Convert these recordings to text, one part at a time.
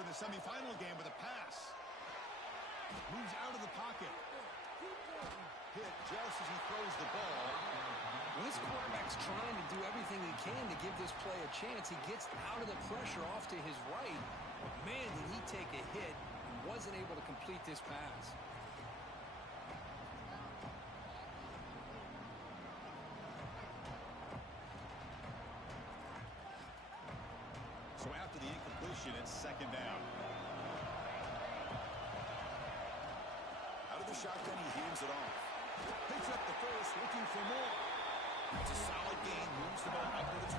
in the semifinal game with a pass. Moves out of the pocket. Hit just as he throws the ball. Well, this quarterback's trying to do everything he can to give this play a chance. He gets out of the pressure off to his right. But man, did he take a hit and wasn't able to complete this pass. So after the incompletion, it's second down. Out of the shotgun, he hands it off. Picks up the first, looking for more. It's a solid gain, moves the ball up to the 28.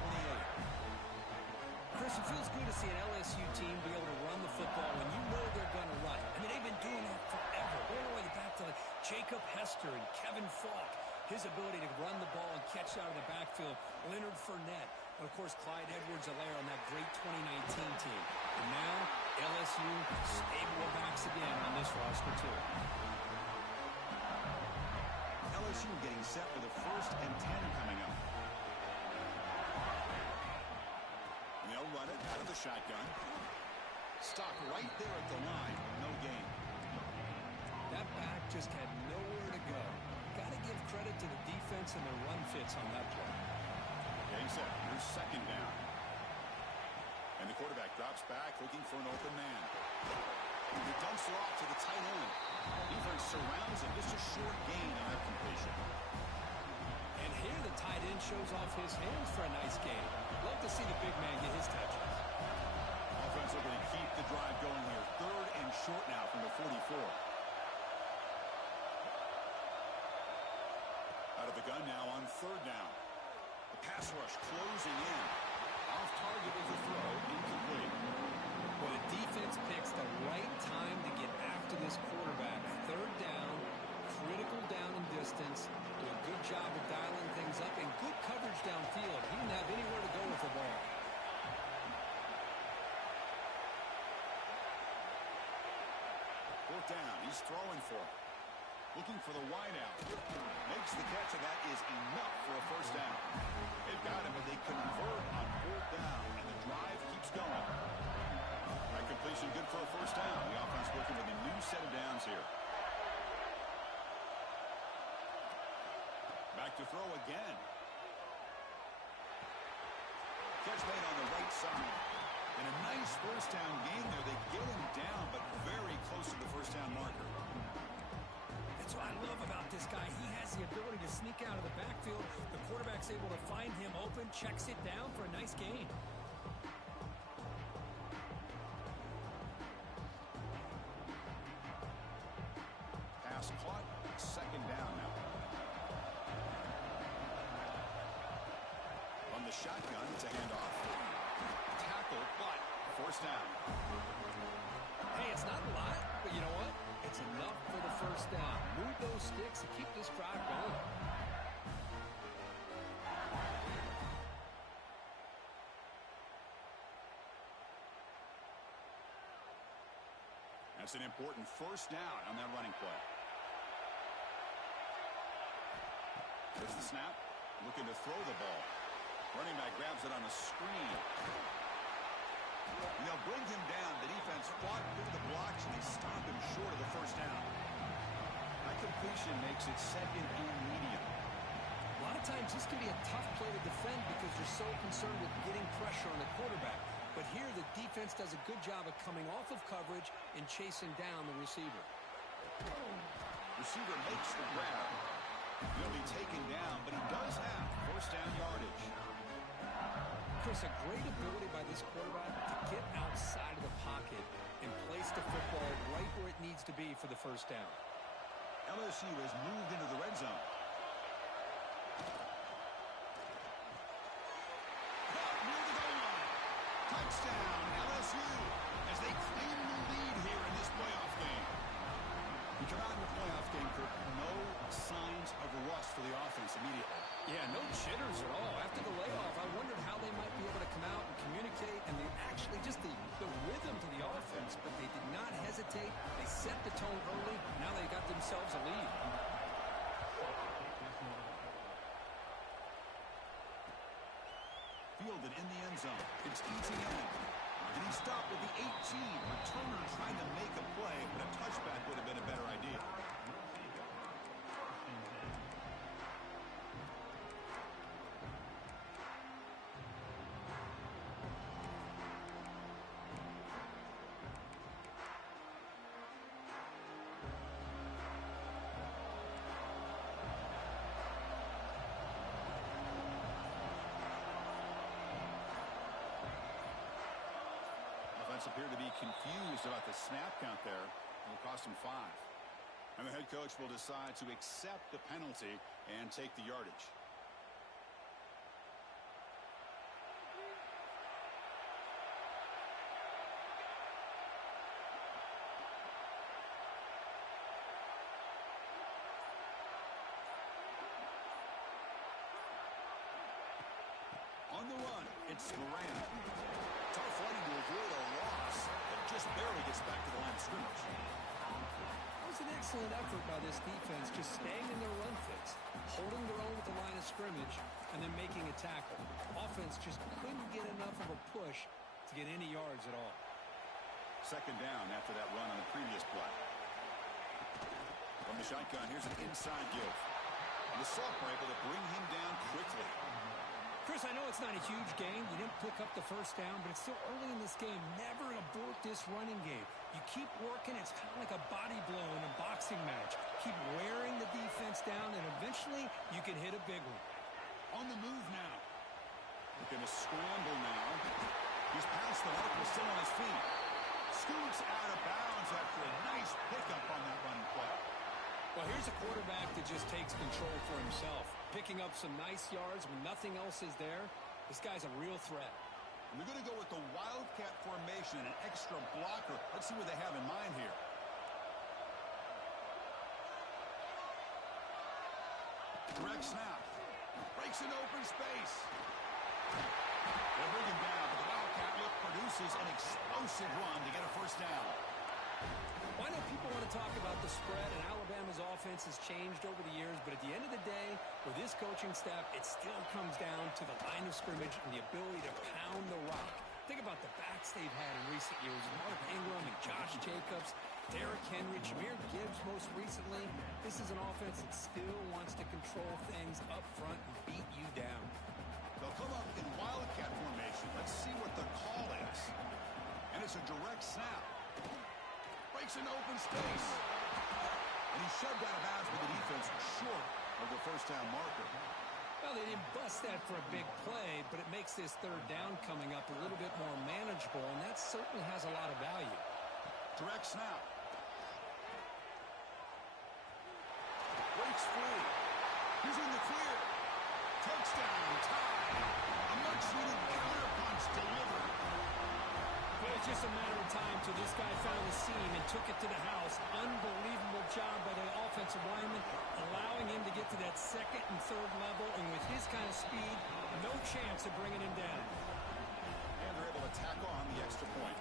Chris, it feels good to see an LSU team be able to run the football when you know they're going to run. I mean, they've been doing that forever. All the way back to Jacob Hester and Kevin Falk. His ability to run the ball and catch out of the backfield. Leonard Fournette. And, of course, Clyde Edwards-Helaire on that great 2019 team. And now, LSU stable of backs again on this roster, too. LSU getting set for the 1st and 10 coming up. And they'll run it out of the shotgun. Stop right there at the line. No gain. That back just had nowhere to go. Got to give credit to the defense and their run fits on that play. Game set. Here's second down. And the quarterback drops back looking for an open man. He dumps it off to the tight end. Defense surrounds him. Just a short gain on that completion. And here the tight end shows off his hands for a nice gain. Love to see the big man get his touches. Offense looking to keep the drive going here. 3rd and short now from the 44. Out of the gun now on 3rd down. The pass rush closing in. Off target is a throw. Incomplete. Well, the defense picks the right time to get after this quarterback. 3rd down, critical down and distance. Do a good job of dialing things up and good coverage downfield. He didn't have anywhere to go with the ball. 4th down. He's throwing for it. Looking for the wideout. Makes the catch, and that is enough for a 1st down. They've got him, but they convert on 4th down, and the drive keeps going. That completion good for a 1st down. The offense working with a new set of downs here. Back to throw again. Catch made on the right side. And a nice 1st down gain there. They get him down, but very close to the 1st down marker. That's what I love about this guy. He has the ability to sneak out of the backfield. The quarterback's able to find him open, checks it down for a nice gain. Pass caught. 2nd down now. On the shotgun, it's a handoff. Tackle, but 1st down. Hey, it's not a lot, but you know what? It's enough for the 1st down. Move those sticks and keep this drive going. That's an important 1st down on that running play. There's the snap. Looking to throw the ball. Running back grabs it on a screen. And they'll bring him down. The defense fought through the blocks, and they stop him short of the 1st down. That completion makes it 2nd and medium. A lot of times this can be a tough play to defend because you're so concerned with getting pressure on the quarterback. But here the defense does a good job of coming off of coverage and chasing down the receiver. Receiver makes the grab. He'll be taken down, but he does have 1st down yardage. Chris, a great ability by this quarterback to get outside of the pocket and place the football right where it needs to be for the 1st down. LSU has moved into the red zone. Caught near the goal line. Touchdown, LSU, as they claim the lead here in this playoff game. We come out in the playoff game, Kirk, no signs of rust for the offense immediately. Yeah, no jitters at all. After the layoff, I wondered how they might be able to come out and communicate, and they actually just the rhythm to the offense, but they did not hesitate. They set the tone early. Now they got themselves a lead. Fielded in the end zone. It's easy in. And he stopped with the 18 for Defense appeared to be confused about the snap count there. It'll cost him 5. And the head coach will decide to accept the penalty and take the yardage. On the run, it's Moran. Tough fighting to avoid a loss, but just barely gets back to the line of scrimmage. It was an excellent effort by this defense, just staying in their run fix, holding their own at the line of scrimmage, and then making a tackle. Offense just couldn't get enough of a push to get any yards at all. Second down after that run on the previous play. From the shotgun, here's an inside give. And the sophomore able to bring him down quickly. Chris, I know it's not a huge game. You didn't pick up the first down, but it's still early in this game. Never abort this running game. You keep working. It's kind of like a body blow in a boxing match. Keep wearing the defense down, and eventually you can hit a big one. On the move now. Looking to scramble now. He's past the mark, still on his feet. Scoots out of bounds after a nice pickup on that running play. Well, here's a quarterback that just takes control for himself, picking up some nice yards when nothing else is there. This guy's a real threat. And they're going to go with the Wildcat formation, an extra blocker. Let's see what they have in mind here. Direct snap. Breaks an open space. They'll bring him down, but the Wildcat look produces an explosive run to get a first down. Well, I know people want to talk about the spread, and Alabama's offense has changed over the years, but at the end of the day, with this coaching staff, it still comes down to the line of scrimmage and the ability to pound the rock. Think about the backs they've had in recent years. Mark Ingram and Josh Jacobs, Derrick Henry, Jahmyr Gibbs most recently. This is an offense that still wants to control things up front and beat you down. They'll come up in Wildcat formation. Let's see what the call is. And it's a direct snap. Breaks an open space. And he's shoved out of bounds with the defense short of the first down marker. Well, they didn't bust that for a big play, but it makes this third down coming up a little bit more manageable, and that certainly has a lot of value. Direct snap. Breaks free. He's in the clear. Touchdown, tie. A much-needed counterpunch delivered. Well, it's just a matter of time till this guy found the seam and took it to the house. Unbelievable job by the offensive lineman, allowing him to get to that second and third level, and with his kind of speed, no chance of bringing him down. And they're able to tackle on the extra point.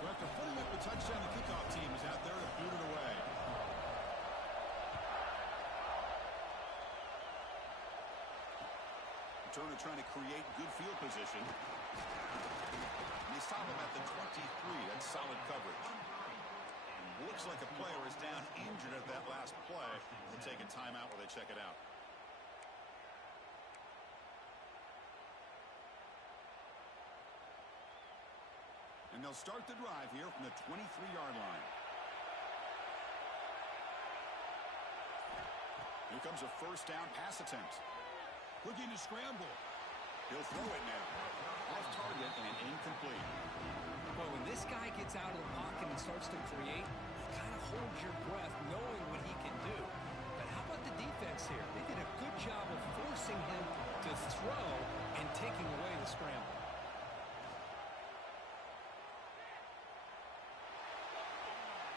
So after putting up the touchdown, the kickoff team is out there to boot it away. Turner trying to create good field position. And they stop him at the 23. That's solid coverage. Looks like a player is down injured at that last play. We'll take a timeout while they check it out. And they'll start the drive here from the 23-yard line. Here comes a first down pass attempt. Looking to scramble. He'll throw it now. Off target and incomplete. But when this guy gets out of the pocket and starts to create, you kind of hold your breath knowing what he can do. But how about the defense here? They did a good job of forcing him to throw and taking away the scramble.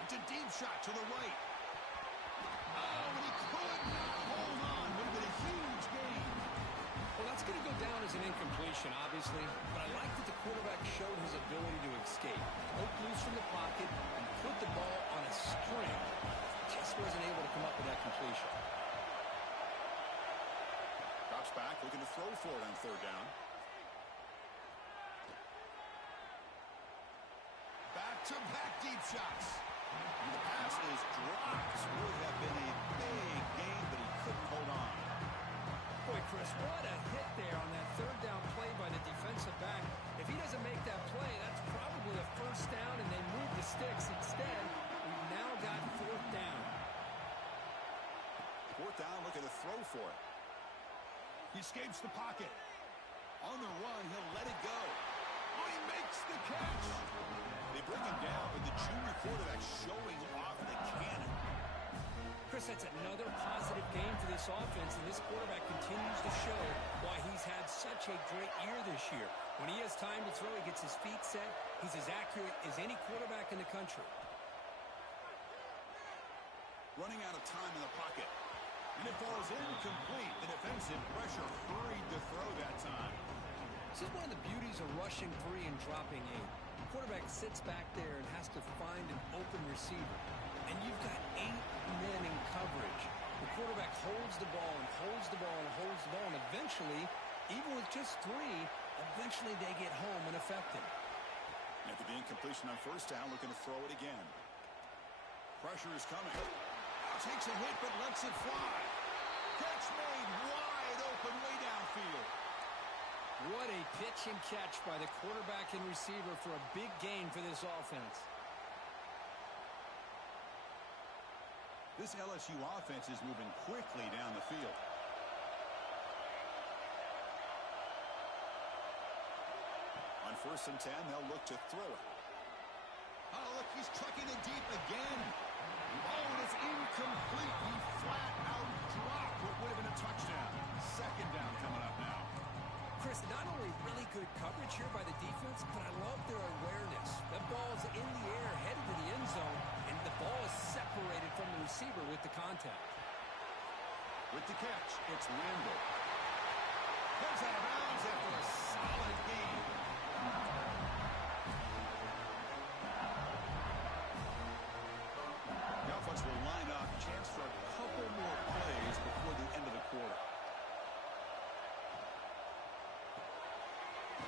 It's a deep shot to the right. Oh, and he could not hold on. Would have been a huge gain. Well, that's going to go down as an incompletion, obviously, but I like that the quarterback showed his ability to escape. Broke loose from the pocket and put the ball on a string. Just wasn't able to come up with that completion. Drops back, looking to throw for it on third down. Back-to-back deep shots. And the pass is dropped. Would have been a big gain, but he couldn't hold on. Boy, Chris, what a hit there on that third down play by the defensive back. If he doesn't make that play, that's probably a first down, and they move the sticks. Instead, we've now got fourth down. Fourth down, looking to throw for it. He escapes the pocket. On the run, he'll let it go. Oh, he he makes the catch. They bring him down, but the junior quarterback showing off the cannon. Chris, that's another positive game for this offense, and this quarterback continues to show why he's had such a great year this year. When he has time to throw, he gets his feet set. He's as accurate as any quarterback in the country. Running out of time in the pocket. And it falls incomplete. The defensive pressure hurried to throw that time. This is one of the beauties of rushing 3 and dropping 8. The quarterback sits back there and has to find an open receiver. And you've got 8 men in coverage. The quarterback holds the ball and holds the ball and holds the ball. And eventually, even with just 3, eventually they get home and affect him. After the incompletion on first down, looking to throw it again. Pressure is coming. Takes a hit, but lets it fly. Catch made wide open way downfield. What a pitch and catch by the quarterback and receiver for a big gain for this offense. This LSU offense is moving quickly down the field. On 1st and 10, they'll look to throw it. Oh, look, he's trucking it deep again. Oh, and it's incomplete. He flat out dropped what would have been a touchdown. 2nd down coming up now. Chris, not only really good coverage here by the defense, but I love their awareness. That ball is in the air, headed to the end zone, and the ball is separated from the receiver with the contact. With the catch, it's Randall. Goes out of bounds after a solid gain. The offense will line up. Chance for a couple more plays before the end of the quarter.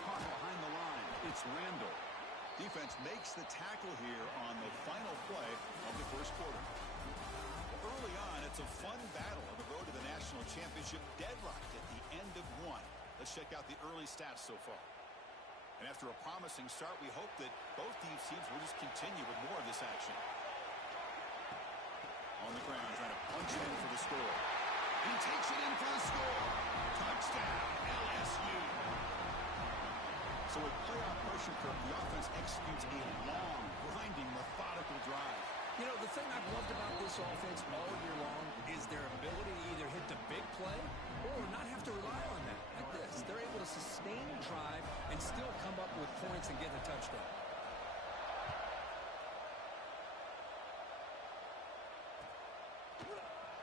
Caught behind the line. It's Randall. Defense makes the tackle here on the final play of the first quarter. Early on, it's a fun battle on the road to the national championship, deadlocked at the end of 1. Let's check out the early stats so far. And after a promising start, we hope that both these teams will just continue with more of this action. On the ground, trying to punch it in for the score. And he takes it in for the score. Touchdown, LSU. So with playoff pressure curve, the offense executes a long, grinding, methodical drive. You know, the thing I've loved about this offense all year long is their ability to either hit the big play or not have to rely on that. Like this, they're able to sustain a drive and still come up with points and get a touchdown.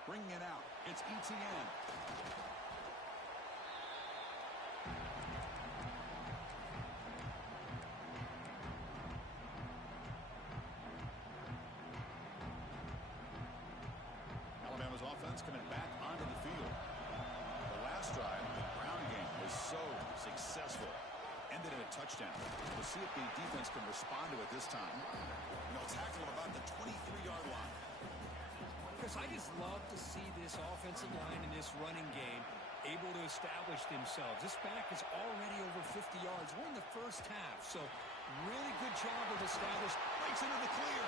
Bringing it out, it's ETN. Alabama's offense coming back onto the field. The last drive, the ground game, was so successful. Ended in a touchdown. We'll see if the defense can respond to it this time. And they'll tackle him about the 23-yard line. Chris, I just love to see this offensive line in this running game able to establish themselves. This back is already over 50 yards. We're in the first half, so really good job of establishing. Breaks into the clear.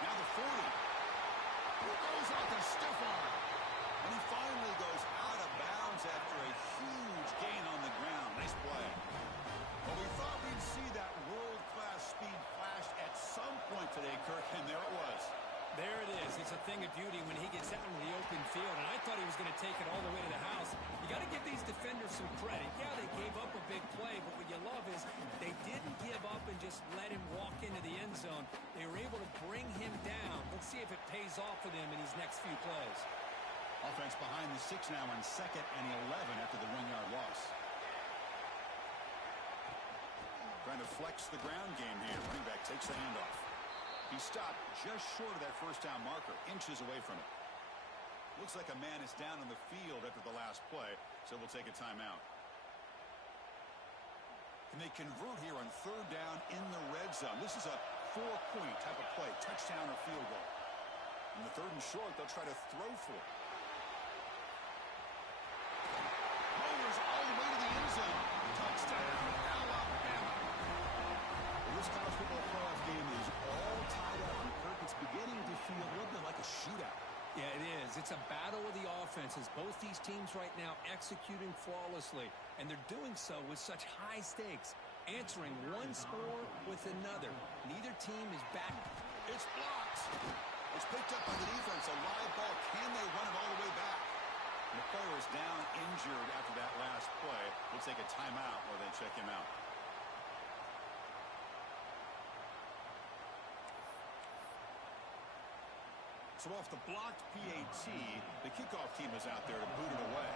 Now the 40. Who goes off the stiff arm? And he finally goes out of bounds after a huge gain on the ground. Nice play. Well, we thought we'd see that world-class speed flash at some point today, Kirk, and there it was. There it is. It's a thing of beauty when he gets out into the open field, and I thought he was going to take it all the way to the house. You got to give these defenders some credit. Yeah, they gave up a big play, but what you love is they didn't give up and just let him walk into the end zone. They were able to bring him down. Let's see if it pays off for them in these next few plays. Offense behind the 6 now on 2nd and 11 after the 1-yard loss. Trying to flex the ground game here. Running back takes the handoff. He stopped just short of that first down marker, inches away from it. Looks like a man is down on the field after the last play, so we'll take a timeout. Can they convert here on 3rd down in the red zone? This is a 4-point type of play, touchdown or field goal. In the 3rd and short, they'll try to throw for it. Bowers all the way to the end zone. Touchdown, Alabama. Well, this college football playoff game is all tied up. And Kirk, it's beginning to feel a little bit like a shootout. Yeah, it is. It's a battle of the offenses. Both these teams right now executing flawlessly, and they're doing so with such high stakes. answering one score with another. Neither team is back. It's blocked. It's picked up by the defense. A live ball. Can they run it all the way back? And the player is down injured after that last play. We'll take a timeout while they check him out. So off the blocked PAT, the kickoff team is out there to boot it away.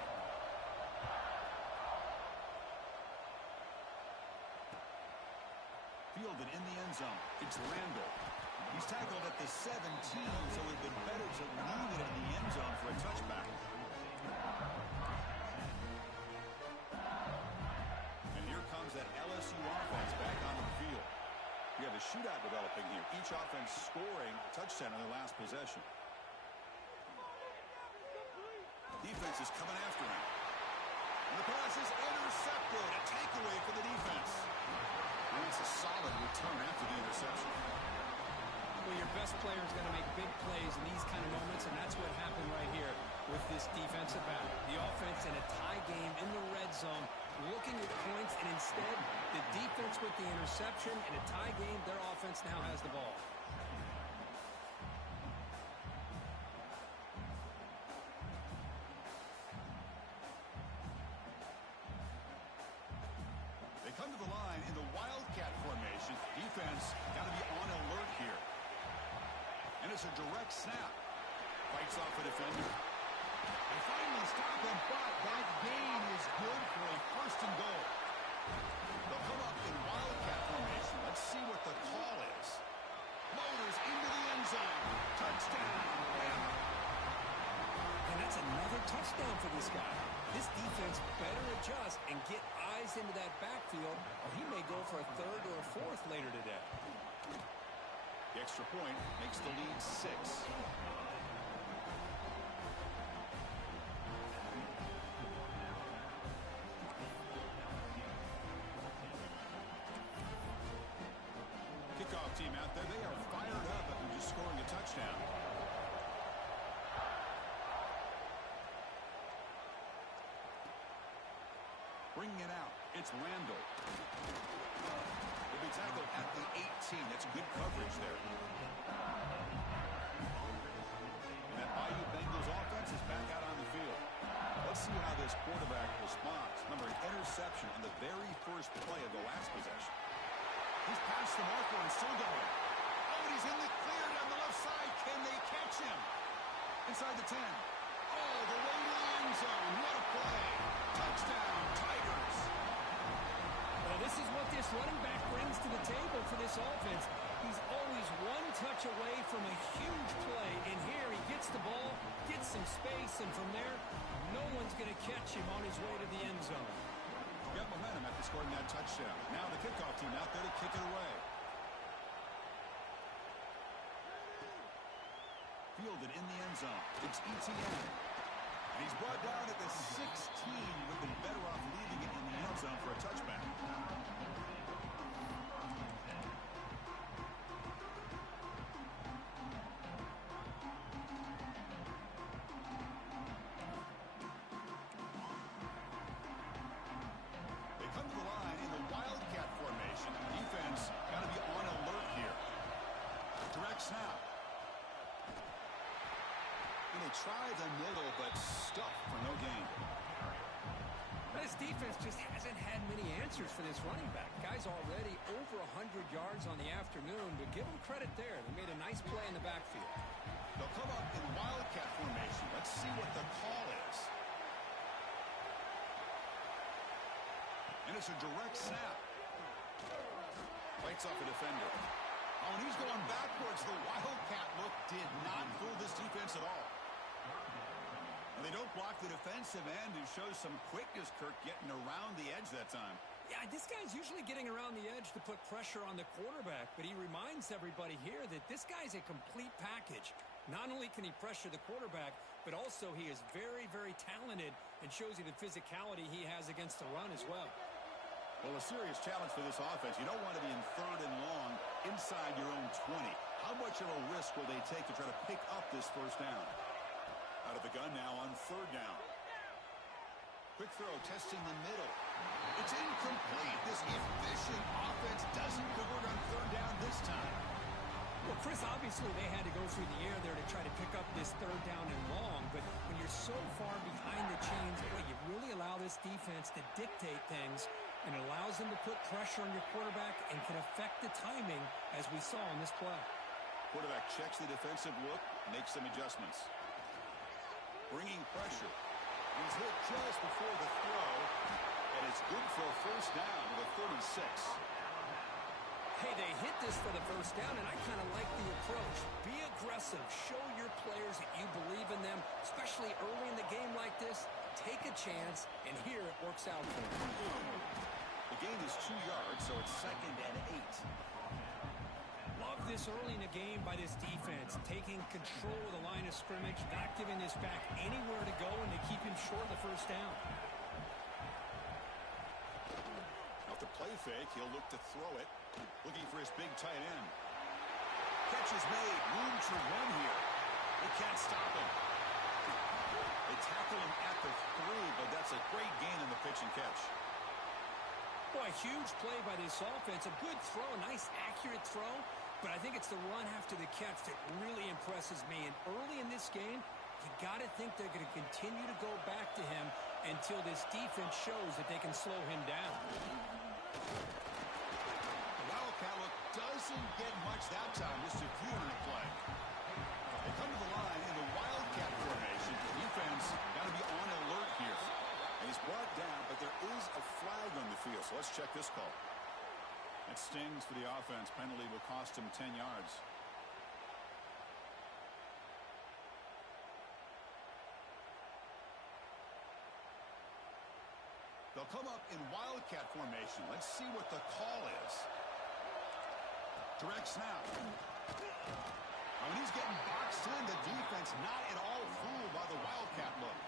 Fielded in the end zone. It's Randall. He's tackled at the 17, so it would have been better to leave it in the end zone for a touchback. And here comes that LSU offense back on the field. We have a shootout developing here. Each offense scoring a touchdown in their last possession. Defense is coming after him. And the pass is intercepted. A takeaway for the defense. And it's a solid return after the interception. Well, your best player is going to make big plays in these kind of moments, and that's what happened right here with this defensive battle. The offense in a tie game in the red zone, looking at points, and instead the defense with the interception. In a tie game, their offense now has the ball. They come to the line in the Wildcat formation. Defense got to be on alert here. And it's a direct snap. Fights off a defender. They finally stop him, but that gain is good for a first and goal. They'll come up in Wildcat formation. Let's see what the call is. Motors into the end zone. Touchdown, Bama. And that's another touchdown for this guy. This defense better adjust and get eyes into that backfield, or he may go for a third or a fourth later today. The extra point makes the lead 6. Kickoff team out there. They are fired up after just scoring a touchdown. Bringing it out. It's Randall. He'll be tackled at the 18. That's good coverage there. And that Bayou Bengals offense is back out on the field. Let's see how this quarterback responds. Remember, an interception on the very first play of the last possession. He's past the marker and still going. Oh, and he's in the clear down the left side. Can they catch him? Inside the 10. Oh, the way to the end zone. What a play. Touchdown, Tigers. Well, this is what this running back brings to the table for this offense. He's always one touch away from a huge play. And here he gets the ball, gets some space, and from there, no one's going to catch him on his way to the end zone. Got momentum after scoring that touchdown. Now the kickoff team out there to kick it away. Fielded in the end zone. It's ETN. And he's brought down at the 16. Would have been better off leaving it in the end zone for a touchback. They come to the line in the Wildcat formation. Defense got to be on alert here. Direct snap. And they tried the middle, but stuck for no gain. This defense just hasn't had many answers for this running back. Guy's already over 100 yards on the afternoon, but give him credit there. They made a nice play in the backfield. They'll come up in Wildcat formation. Let's see what the call is. And it's a direct snap. Fights off a defender. Oh, and he's going backwards. The Wildcat look did not fool this defense at all. And they don't block the defensive end, who shows some quickness, Kirk, getting around the edge that time. Yeah, this guy's usually getting around the edge to put pressure on the quarterback, but he reminds everybody here that this guy's a complete package. Not only can he pressure the quarterback, but also he is very, very talented and shows you the physicality he has against the run as well. Well, a serious challenge for this offense. You don't want to be in 3rd and long inside your own 20. How much of a risk will they take to try to pick up this first down? Out of the gun now on 3rd down. Quick throw, testing the middle. It's incomplete. This efficient offense doesn't convert on third down this time. Well, Chris, obviously they had to go through the air there to try to pick up this third down and long, but when you're so far behind the chains, boy, you really allow this defense to dictate things, and it allows them to put pressure on your quarterback and can affect the timing, as we saw in this play. Quarterback checks the defensive look, makes some adjustments. Bringing pressure. He's hit just before the throw, and it's good for a first down to the 36. Hey, they hit this for the first down, and I kind of like the approach. Be aggressive. Show your players that you believe in them, especially early in the game like this. Take a chance, and here it works out for them. The gain is 2 yards, so it's 2nd and 8. Love this early in the game by this defense, taking control of the line of scrimmage, not giving this back anywhere to go, and to keep him short of the first down. Off the play fake, he'll look to throw it, looking for his big tight end. Catch is made, room to run here. They can't stop him. They tackle him at the 3, but that's a great gain in the pitch and catch. Boy, huge play by this offense. A good throw, a nice accurate throw, but I think it's the run after the catch that really impresses me. And early in this game, you got to think they're going to continue to go back to him until this defense shows that they can slow him down. The Wildcat look doesn't get much that time, just a few in the play. They come to the line in the Wildcat formation. The defense got to be on alert here. And he's brought down, but there is a flag on the field, so let's check this call. That stings for the offense. Penalty will cost him 10 yards. They'll come up in Wildcat formation. Let's see what the call is. Direct snap. When he's getting boxed in, the defense not at all fooled by the Wildcat look.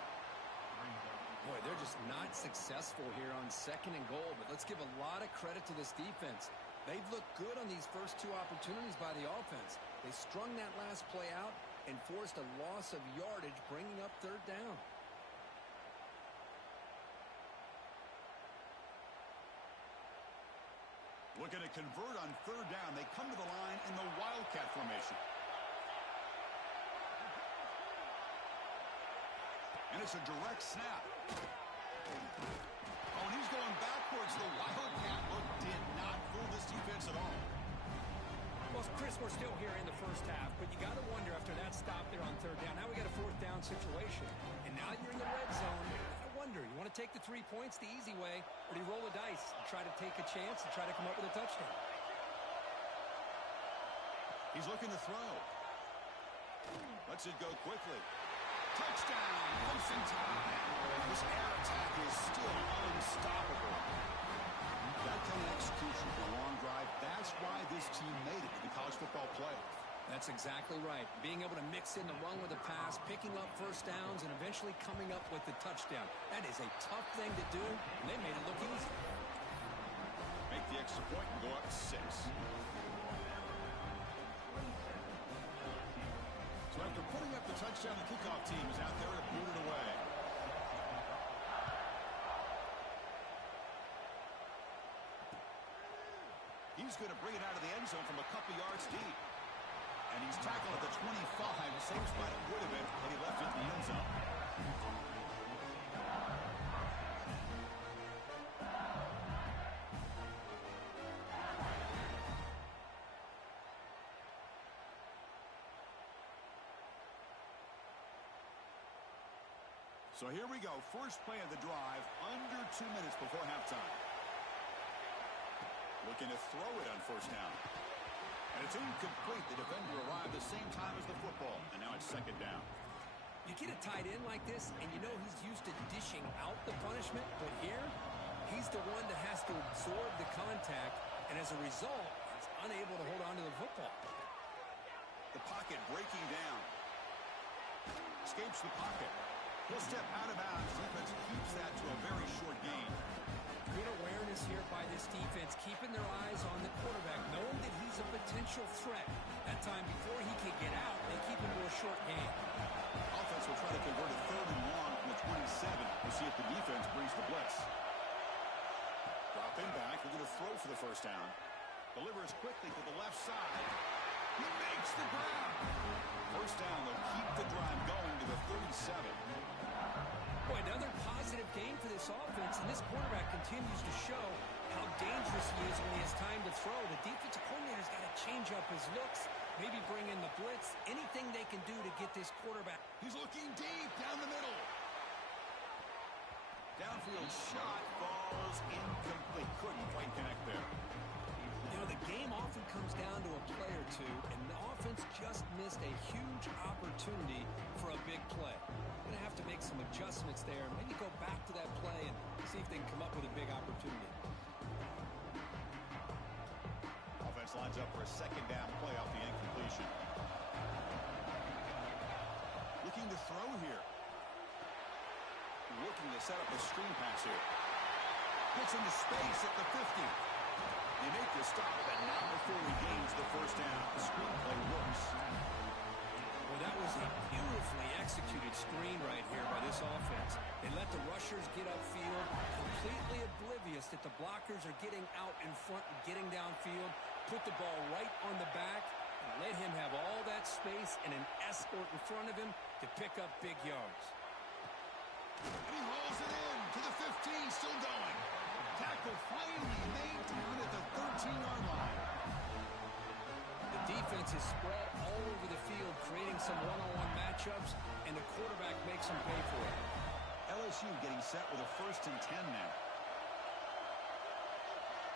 Boy, they're just not successful here on 2nd and goal, but let's give a lot of credit to this defense. They've looked good on these first 2 opportunities by the offense. They strung that last play out and forced a loss of yardage, bringing up third down. Looking to convert on third down. They come to the line in the Wildcat formation. And it's a direct snap. Oh, and he's going backwards. The Wildcat look did not fool this defense at all. Well, Chris, we're still here in the first half, but you got to wonder after that stop there on third down. Now we got a 4th down situation. And now you're in the red zone. You got to wonder, you want to take the 3 points the easy way, or do you roll the dice and try to take a chance and try to come up with a touchdown? He's looking to throw. Lets it go quickly. Touchdown! Close in time. This air attack is still unstoppable. That kind of execution for a long drive, that's why this team made it to the college football playoff. That's exactly right. Being able to mix in the run with the pass, picking up first downs, and eventually coming up with the touchdown. That is a tough thing to do, and they made it look easy. Make the extra point and go up 6. So after putting up the touchdown, the kickoff team is out there to boot it away. He's going to bring it out of the end zone from a couple yards deep. And he's tackled at the 25, the same spot it would have been had he left it in the end zone. So here we go. First play of the drive, under 2 minutes before halftime. Looking to throw it on first down. And it's incomplete. The defender arrived the same time as the football. And now it's 2nd down. You get a tight end like this, and you know he's used to dishing out the punishment. But here, he's the one that has to absorb the contact. And as a result, he's unable to hold on to the football. The pocket breaking down. Escapes the pocket. He'll step out of bounds. Defense keeps that to a very short gain. Good awareness here by this defense, keeping their eyes on the quarterback, knowing that he's a potential threat. That time before he can get out, they keep him to a short gain. Offense will try to convert a 3rd and long from the 27. We'll see if the defense brings the blitz. Dropping back. We're going to throw for the first down. Delivers quickly to the left side. He makes the grab. First down. They'll keep the drive going to the 37. Boy, another positive game for this offense, and this quarterback continues to show how dangerous he is when he has time to throw. The defensive coordinator's got to change up his looks, maybe bring in the blitz, anything they can do to get this quarterback. He's looking deep down the middle. Downfield shot falls incomplete. Couldn't quite connect there. You know, the game often comes down to a play or two, and the offense just missed a huge opportunity for a big play. Going to have to make some adjustments there, maybe go back to that play and see if they can come up with a big opportunity. Offense lines up for a second down play off the incompletion. Looking to throw here. Looking to set up a screen pass here. Gets into space at the 50. They make the stop, and not before he gains the first down. The screen play works. Well, that was a beautifully executed screen right here by this offense. They let the rushers get upfield, completely oblivious that the blockers are getting out in front and getting downfield, put the ball right on the back, and let him have all that space and an escort in front of him to pick up big yards. And he hauls it in to the 15, still going. Tackle finally made down at the 13-yard line. The defense is spread all over the field, creating some one-on-one matchups, and the quarterback makes them pay for it. LSU getting set with a 1st and 10 now.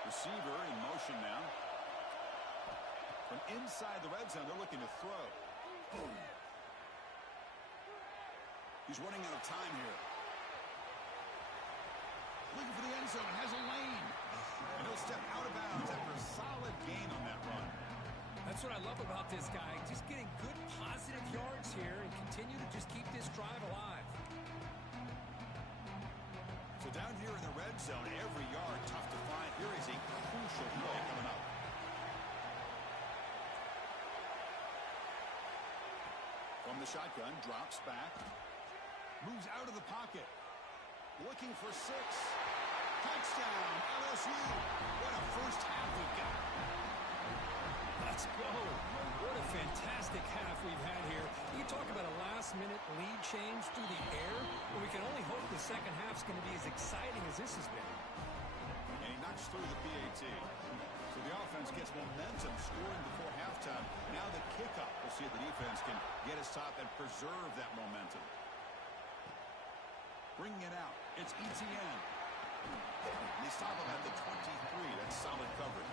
Receiver in motion now. From inside the red zone, they're looking to throw. He's running out of time here. Looking for the end zone, has a lane. And he'll step out of bounds after a solid gain on that run. That's what I love about this guy. Just getting good positive yards here and continue to just keep this drive alive. So down here in the red zone, every yard tough to find. Here is a crucial play coming up. From the shotgun, drops back. Moves out of the pocket. Looking for 6. Touchdown, LSU. What a first half we've got. Let's go. What a fantastic half we've had here. You talk about a last-minute lead change through the air, but we can only hope the second half's going to be as exciting as this has been. And he knocks through the PAT. So the offense gets momentum scoring before halftime. Now the kickoff. We'll see if the defense can get a stop and preserve that momentum. Bringing it out. It's Etienne. They stop him at the 23. That's solid coverage.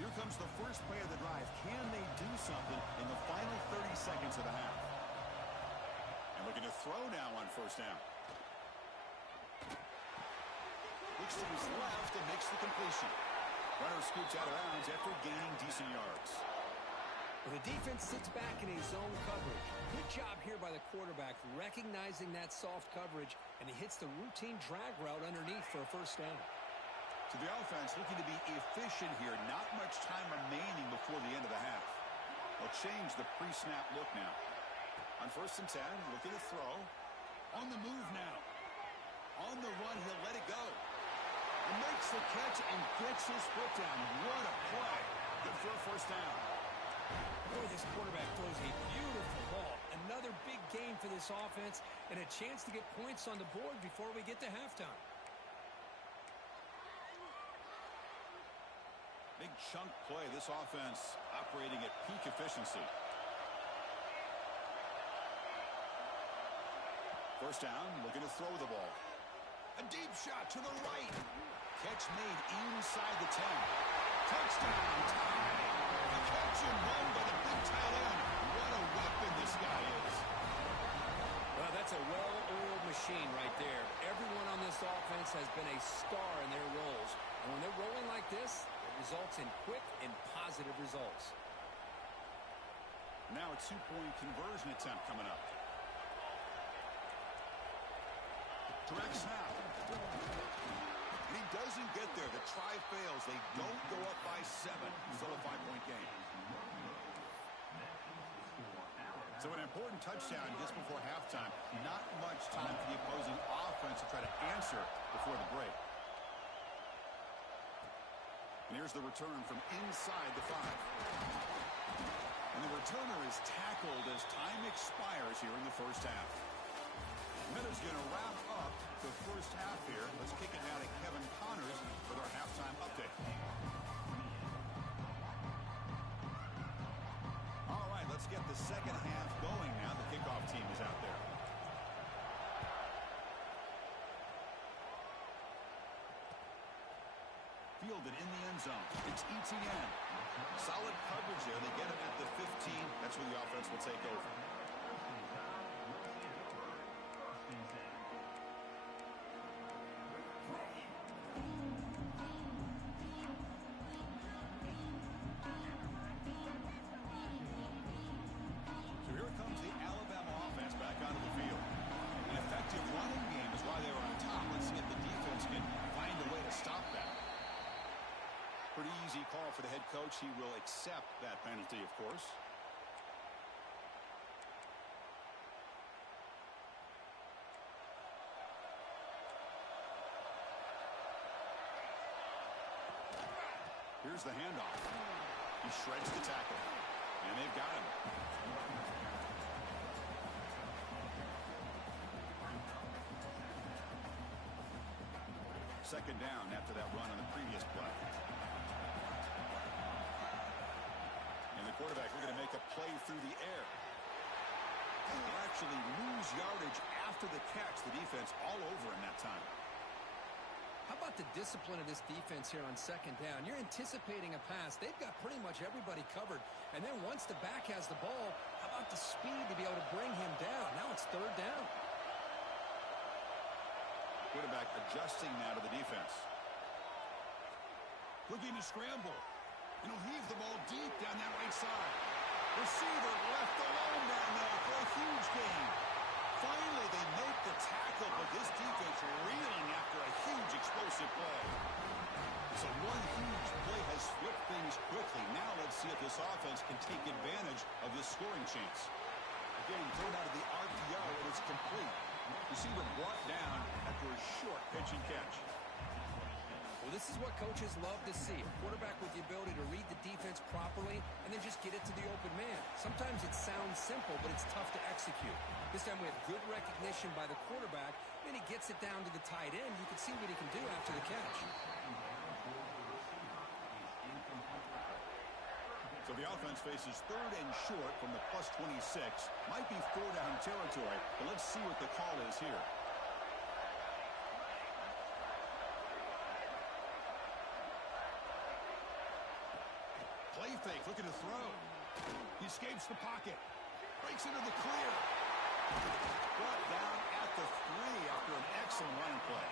Here comes the first play of the drive. Can they do something in the final 30 seconds of the half? And looking to throw now on first down. Looks to his left and makes the completion. Runner scoops out of bounds after gaining decent yards. Well, the defense sits back in a zone coverage. Good job here by the quarterback recognizing that soft coverage, and he hits the routine drag route underneath for a first down. So the offense looking to be efficient here. Not much time remaining before the end of the half. They'll change the pre-snap look now. On 1st and 10, looking to throw. On the move now. On the run, he'll let it go. And makes the catch and gets his foot down. What a play. Good for a first down. Boy, this quarterback throws a beautiful ball. Another big game for this offense and a chance to get points on the board before we get to halftime. Big chunk play. This offense operating at peak efficiency. First down, looking to throw the ball. A deep shot to the right. Catch made inside the 10. Touchdown, tie. The catch and run by the big tight end. What a weapon this guy is. Well, that's a well-oiled machine right there. Everyone on this offense has been a star in their roles. And when they're rolling like this, it results in quick and positive results. Now a 2-point conversion attempt coming up. Direct snap. And he doesn't get there. The try fails. They don't go up by 7. Still a 5-point game. So an important touchdown just before halftime. Not much time for the opposing offense to try to answer before the break. And here's the return from inside the 5. And the returner is tackled as time expires here in the first half. Miller's going to wrap up the first half here. Let's kick it now to Kevin Connors with our halftime update. All right, let's get the second half going now. The kickoff team is out there. Fielded in the end zone. It's ETN. Solid coverage there. They get him at the 15. That's where the offense will take over. So here comes the Alabama offense back onto the field. An effective running game is why they were on top. Let's see if the defense can find a way to stop that. Pretty easy call for the head coach. He will accept that penalty, of course. Here's the handoff. He shreds the tackle. And they've got him. Second down after that run on the previous play. And the quarterback looking to make a play through the air. They'll actually lose yardage after the catch. The defense all over in that time. How about the discipline of this defense here on second down? You're anticipating a pass. They've got pretty much everybody covered. And then once the back has the ball, how about the speed to be able to bring him down? Now it's third down. Quarterback adjusting now to the defense. Looking to scramble. And he'll heave the ball deep down that right side. Receiver left alone down there for a huge gain. Finally, they make the tackle, but this defense reeling after a huge explosive play. So one huge play has flipped things quickly. Now let's see if this offense can take advantage of this scoring chance. Again, thrown out of the RPO, and it's complete. Receiver brought down after a short pitch and catch. Well, this is what coaches love to see. A quarterback with the ability to read the defense properly and then just get it to the open man. Sometimes it sounds simple, but it's tough to execute. This time we have good recognition by the quarterback, and he gets it down to the tight end. You can see what he can do after the catch. So the offense faces third and short from the plus 26. Might be 4-down territory, but let's see what the call is here. Play fake, looking to throw. He escapes the pocket. Breaks into the clear. Brought down at the 3 after an excellent running play.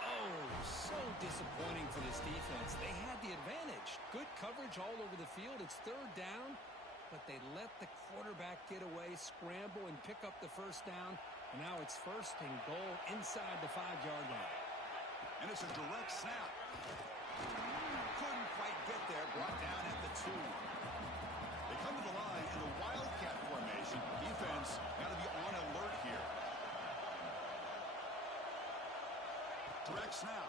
Oh, so disappointing for this defense. They had the advantage. Good coverage all over the field. It's third down, but they let the quarterback get away, scramble, and pick up the first down. And now it's first and goal inside the 5-yard line. And it's a direct snap. Couldn't quite get there. Brought down at the 2. They come to the line in the Wildcat formation. Defense got to be on alert here. Direct snap.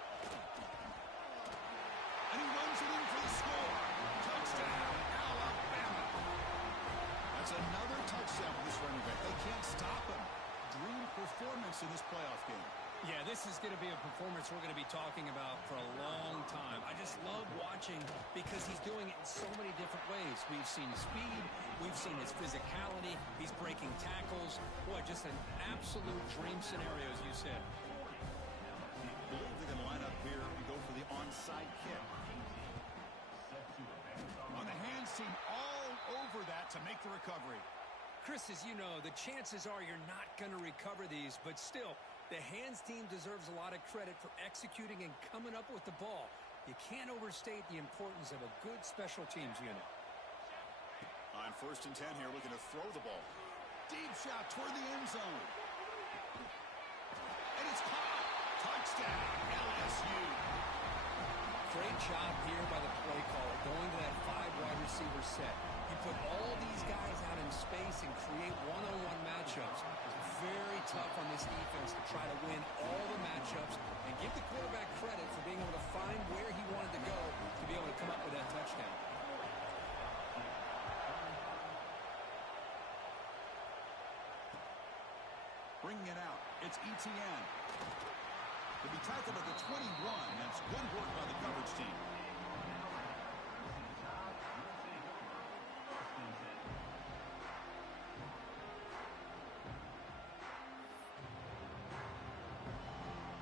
And he runs it in for the score. Touchdown, Alabama. That's another touchdown for this running back. They can't stop him. Dream performance in this playoff game. Yeah, this is going to be a performance we're going to be talking about for a long time. I just love watching because he's doing it in so many different ways. We've seen speed. We've seen his physicality. He's breaking tackles. Boy, just an absolute dream scenario, as you said. I believe they're going to line up here and go for the onside kick. On the hands team all over that to make the recovery. Chris, as you know, the chances are you're not going to recover these, but still, the hands team deserves a lot of credit for executing and coming up with the ball. You can't overstate the importance of a good special teams unit. On first and 10 here, looking to throw the ball. Deep shot toward the end zone. And it's caught. Touchdown, LSU. Great job here by the play caller, going to that 5-wide receiver set. You put all these guys out in space and create one-on-one matchups. Very tough on this defense to try to win all the matchups and give the quarterback credit for being able to find where he wanted to go to be able to come up with that touchdown. Bringing it out, it's Etienne. To be tackled at the 21, that's good work by the coverage team.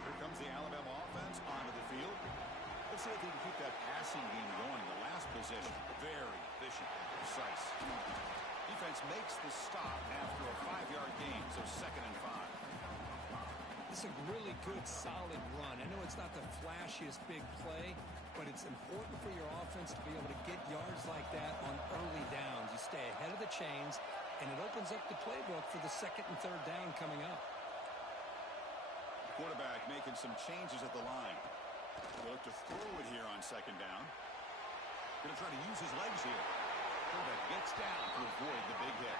Here comes the Alabama offense onto the field. Let's see if they can keep that passing game going. The last possession, very efficient and precise. Defense makes the stop after a 5-yard gain, so 2nd and 5. This is a really good, solid run. I know it's not the flashiest big play, but it's important for your offense to be able to get yards like that on early downs. You stay ahead of the chains, and it opens up the playbook for the 2nd and 3rd down coming up. Quarterback making some changes at the line. He'll look to throw it here on 2nd down. Going to try to use his legs here. Quarterback gets down to avoid the big hit.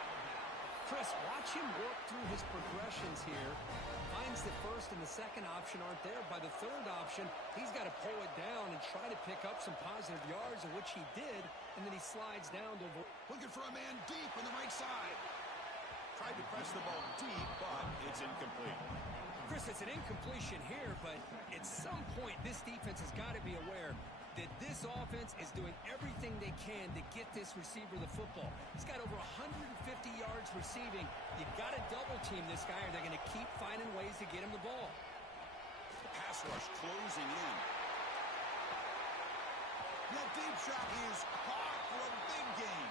Chris, watch him work through his progressions here. Finds the 1st and the 2nd option aren't there. By the 3rd option, he's got to pull it down and try to pick up some positive yards, of which he did, and then he slides down to avoid. Looking for a man deep on the right side. Tried to press the ball deep, but it's incomplete. Chris, it's an incompletion here, but at some point, this defense has got to be aware that this offense is doing everything they can to get this receiver the football. He's got over 150 yards receiving. You've got to double-team this guy, or they're going to keep finding ways to get him the ball. The pass rush closing in. That deep shot is caught for a big gain.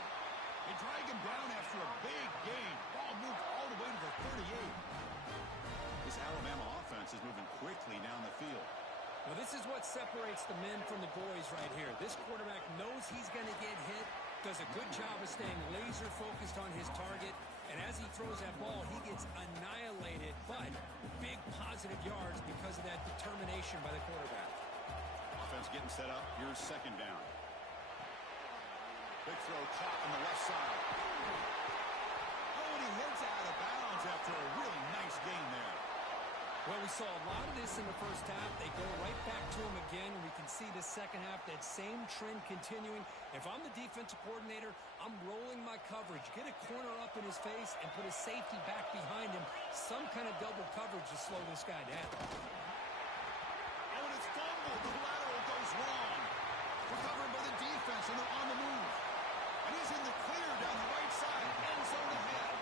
They drag him down after a big gain. Ball moved all the way to the 38. This Alabama offense is moving quickly down the field. Well, this is what separates the men from the boys right here. This quarterback knows he's going to get hit, does a good job of staying laser focused on his target, and as he throws that ball, he gets annihilated, but big positive yards because of that determination by the quarterback. Offense getting set up. Here's 2nd down. Big throw caught on the left side. Oh, and he hits out of bounds after a really nice gain there. Well, we saw a lot of this in the first half. They go right back to him again, and we can see the second half, that same trend continuing. If I'm the defensive coordinator, I'm rolling my coverage. Get a corner up in his face and put a safety back behind him. Some kind of double coverage to slow this guy down. Oh, and it's fumbled. The lateral goes wrong. Recovered by the defense, and they're on the move. And he's in the clear down the right side. End zone ahead.